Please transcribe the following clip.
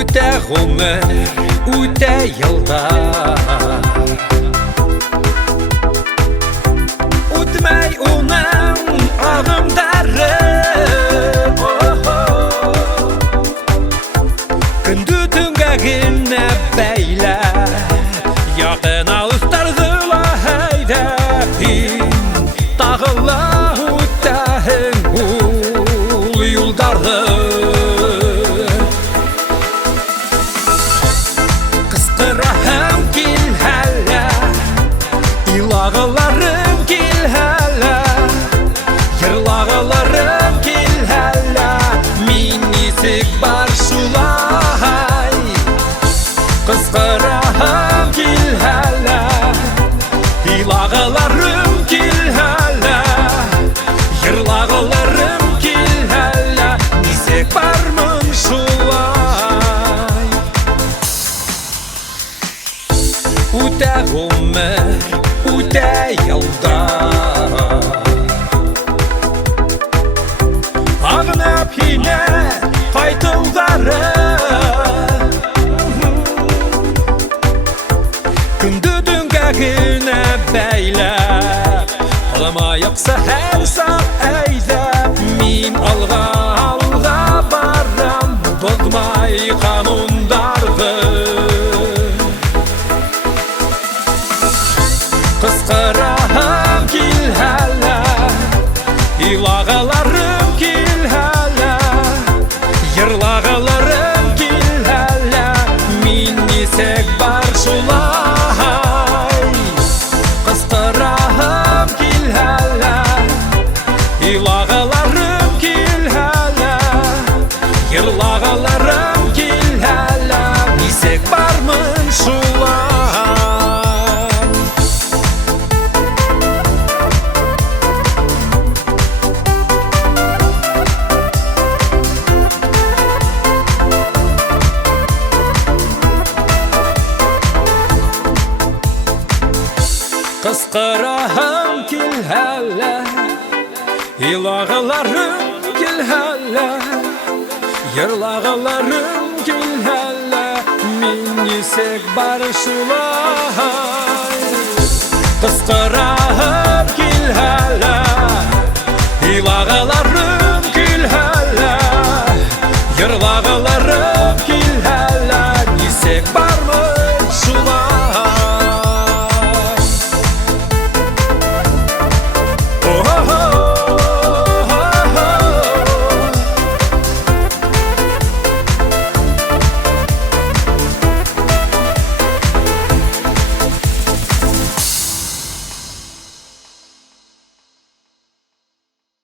Үтә гомер, үтә елдар, үтмәй уның агымдары. Көндү төнгә генә бәйлә, якын алыстырды ла һәйдә. Тагыла үтәһең ул юлдарды. Кыскыраһың кил һәлә, илагыларым кил һәлә, йырлагыларым кил һәлә. Мин нисек бар шулай. Кыскыраһың кил һәлә, илагыларым кил һәлә, йырлагыларым кил һәлә. Нисек бармын шулай. Үтә гомер, үтә елдар, агынып һине кайтылдары. Көндү төнгә генә бәйлә, алма якса һәр сак әйдә. Мин алга барам, бозмай канундарды. Кыскыраһың кил һәлә, илагыларым кил һәлә, йырлагыларым кил һәлә. Мин нисек бар шулай. Кыскыраһың кил һәлә, илагыларым кил һәлә, йырлагыларым кил һәлә. Нисек бармын шулай. Кыскыраһың кил һәлә, илагыларым кил һәлә, йырлагыларым кил һәлә. Мин нисек бар шулай. Кыскыраһың